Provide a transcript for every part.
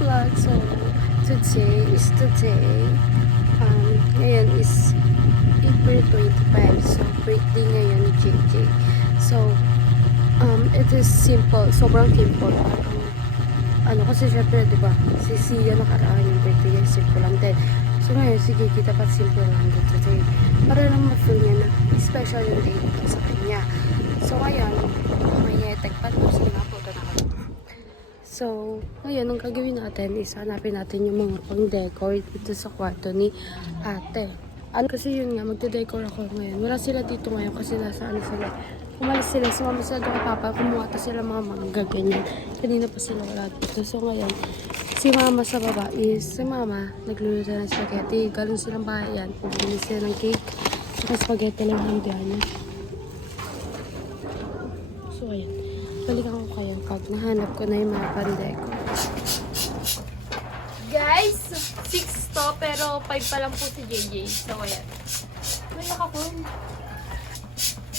Vlog. So, today. Ngayon is April 25. So, birthday ngayon ni JJ. So, it is simple. Sobrang simple. Kasi syempre, diba, si Sia nakaraan yung birthday niya. Simple lang din. So, ngayon, sige, kita pa simple lang din today. Para lang ma-feel niya na special yung day ito sa kanya. So, ngayon, may tagpat mo. Sige na, punta na ako. So, ngayon, ang gagawin natin is hanapin natin yung mga pang-decor dito sa kwarto ni ate. Kasi yun nga, magde-decor ako ngayon. Wala sila dito ngayon kasi nasa sila. Umalis sila, sumama sila doon kay Papa. Kumuha sila mga mangga, ganyan. Kanina pa sila wala dito. So, ngayon, si Mama sa baba is, si Mama, nagluluto ng spaghetti. Galing silang bahay yan. Pagbilis sila ng cake. Saka spaghetti lang handihan niya. So, ayan. Balikan ko kayo pag nahanap ko na yung mga pandecor. Guys, 6 to pero 5 pa lang po si JJ. So, ayan. May nakapon.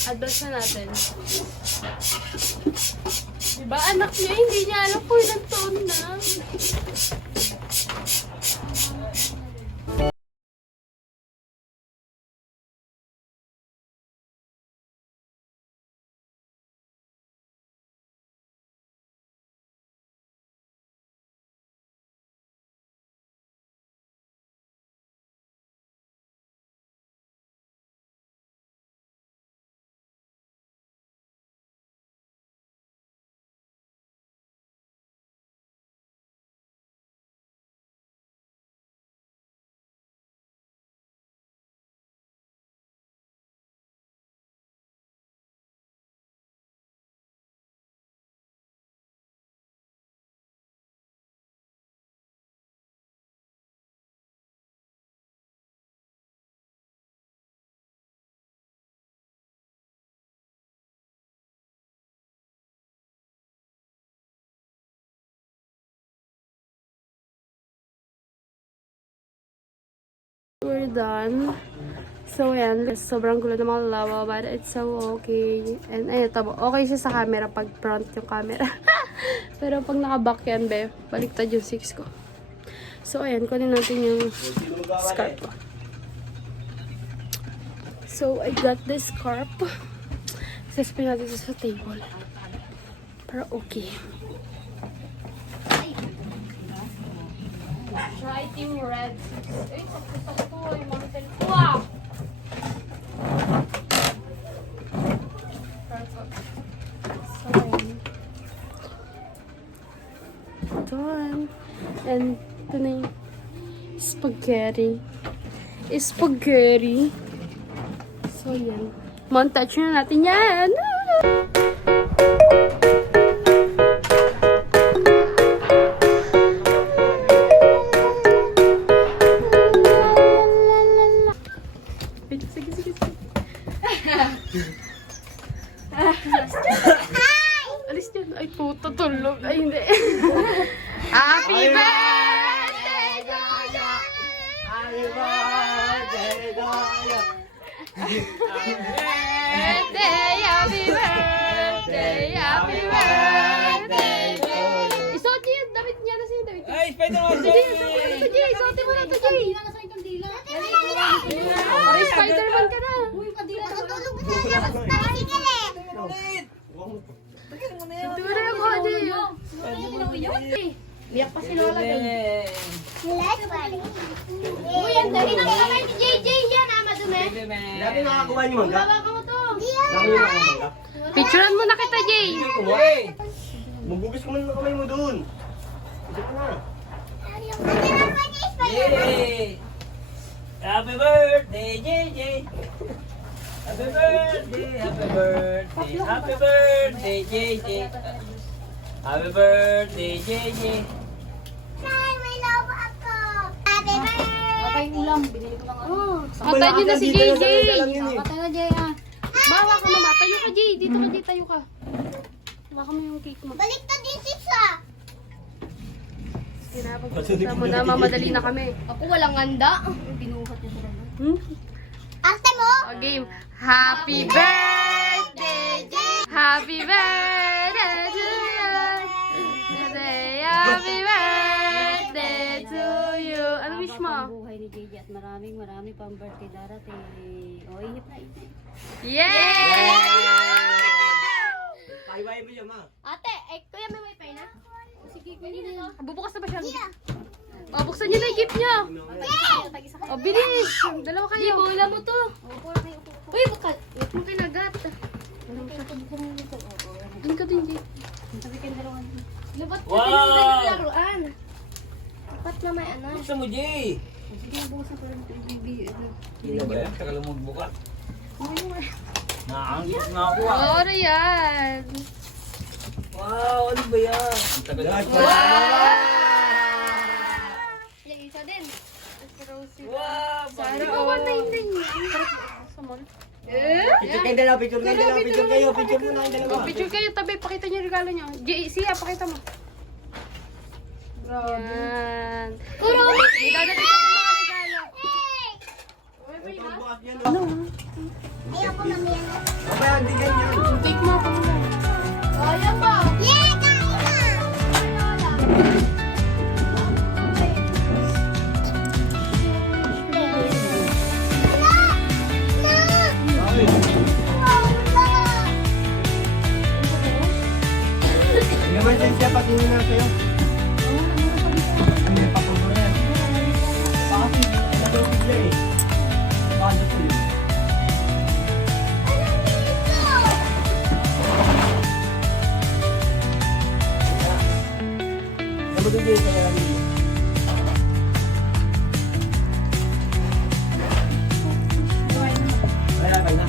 Advance na natin. Diba anak niya, hindi niya alam po ilang taon na. We're done. So, ayan. Sobrang gulo ng mga lawa, but it's so okay. And, ayun, tabo. Okay siya sa camera pag front yung camera. Pero pag naka-back yan, be, baliktad yung 6 ko. So, ayan. Kunin natin yung scarf ko. So, I got this scarf. Saspin natin sa table. Pero okay. Try team red. Ay, sakto ko. Yung mountain. Wow! Perfect. So, done. And, ito na yung spaghetti. Spaghetti. So, yan. Montage na natin yan. Alis dyan. Ay, puto, tulog. Ay, hindi. Happy birthday, Goya! Happy birthday, Goya! Happy birthday! Isuot niya yung damit niya. Nasa yung damit niya? Ay, Spider-Man! Isuotin mo na ito, Jay. Parang Spider-Man ka na. Dura ako, Jay. Liyak pa si Lola. Uy, ang dali ng kamay ni JJ yan, madumi. Dati nakakuha niyo mangga? Baba ka mo to. Picturean mo na kita, Jay. Magbubis ko man ng kamay mo doon. Ito ka na. Yay! Happy birthday, JJ! Happy birthday, happy birthday, happy birthday, JJ! Happy birthday, JJ! Nay, may lobo ako. Happy birthday. Patay nilang. Binili ko lang ako. Matay niyo na si JJ. Patay na, Jay, ah. Bawa ka naman. Tayo ka, Jay. Dito ka, Jay. Tayo ka. Bawa mo yung cake mo. Baliktad yung six ah. Pinapagpunta mo na. Mamadali na kami. Ako walang handa. Binuhat niya sa Ate mo? O, game. Happy birthday, Jay! Happy birthday to you. Today, happy birthday to you. Ano wish mo? Buhay ni JJ at marami pang birthday darating. O, ihip na ihip. Yay! Pahiwain mo siya, ma. Ate, kuya may wifi na? Sige, kuya na to. Bubukas na ba siya? O, buksan niyo na yung gift niyo. O, bilis. Dalawa kayo. Hindi, bola mo to. Uy, baka. Huwag mo kinagat. Doon ka din, Jay. Sabi kayong dalawa. Labat Wow! na din yung laruan. Dapat na may ano. Buksan mo, Jay. Sige, bukasan ko lang ito. Hindi ba yan? Tagal mo magbukas. Naangkot na ako ah. Sorry yan. Wow, ano ba yan? Ang tagal na. Yung isa din. Wow! Sana all. Sa mall. Picture kayo dalawa, picture kayo dalawa, picture kayo, picture muna ang dalawa. O, picture kayo, tabi. Pakita niyo yung regalo niyo. Jay, siya, pakita mo. Yan. Puro May dadating pa mga regalo. Bukas yan, no? Ayoko mami. Mamaya, hindi ganyan. Take mo, pangalawa. Ayan pa. Yeah, kain na! Naman din siya, patingin na sa'yo. Hindi pa po ba yan? Bakit? Nalawin siya eh. Paano po yun? Nalawin din siya namin. Wala ka na.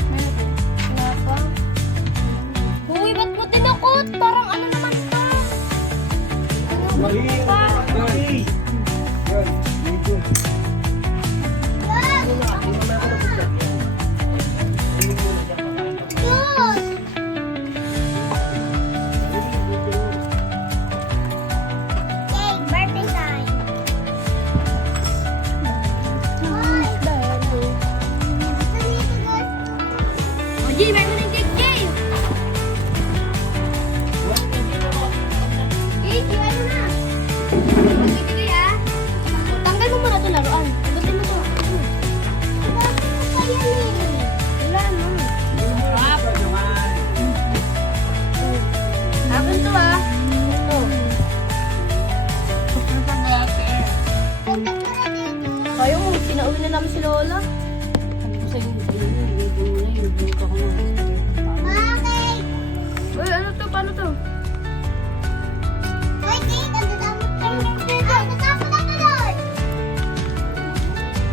Uy, ba't mo tinakot? Parang ano naman to? Mali! Mali! Yan, medyo. Ano na, hindi mamaya ka na po. Hindi mo na siya pakain ako. Yay, birthday time! O, Jay, meron ng cake, Jay. Jay, ano na? Magbibigay ah. Tanggal mo muna ito laruan. Sagutin mo to. Wala no. Akin to ah. Ito. Kayo, pinauwi na namin si Lola. Sabi ko sa'yo, hindi ko na yun. Hindi ko na. Okay! Uy, ano to? Paano to? Wait, wait! Ang dadamot kayo ng pizza! Natapos na tuloy!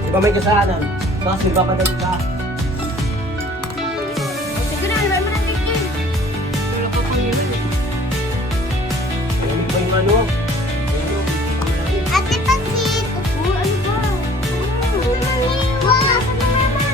Di ba may kasalanan? Bakit nagpapadali ka? Sige na, meron mo ng cake, Jay. Wala ka pang yun. Hindi ba yung ano? Ate Pansit! Oh, ano ba? Wow! Nasaan na mama?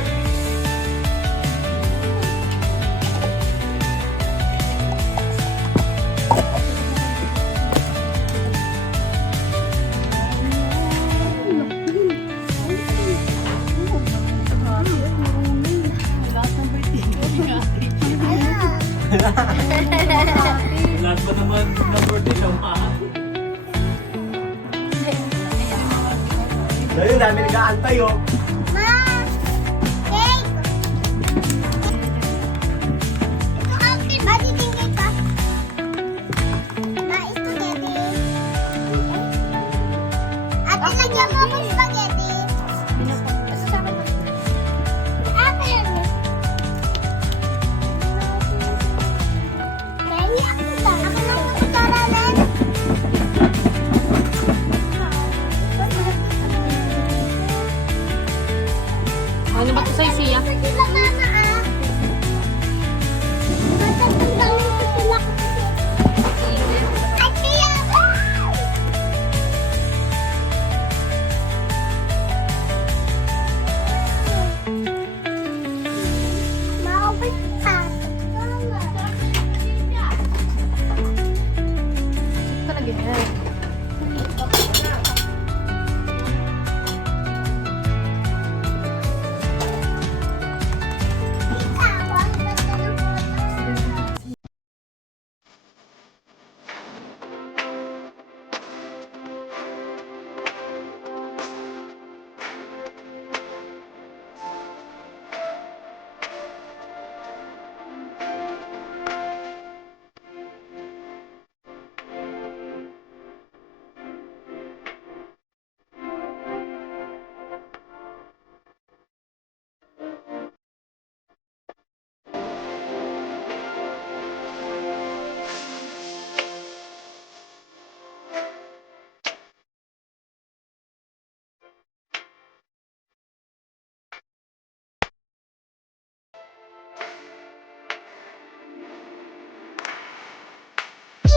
Lahat ba naman number 10 ang Dahil dami nag-aantay oh.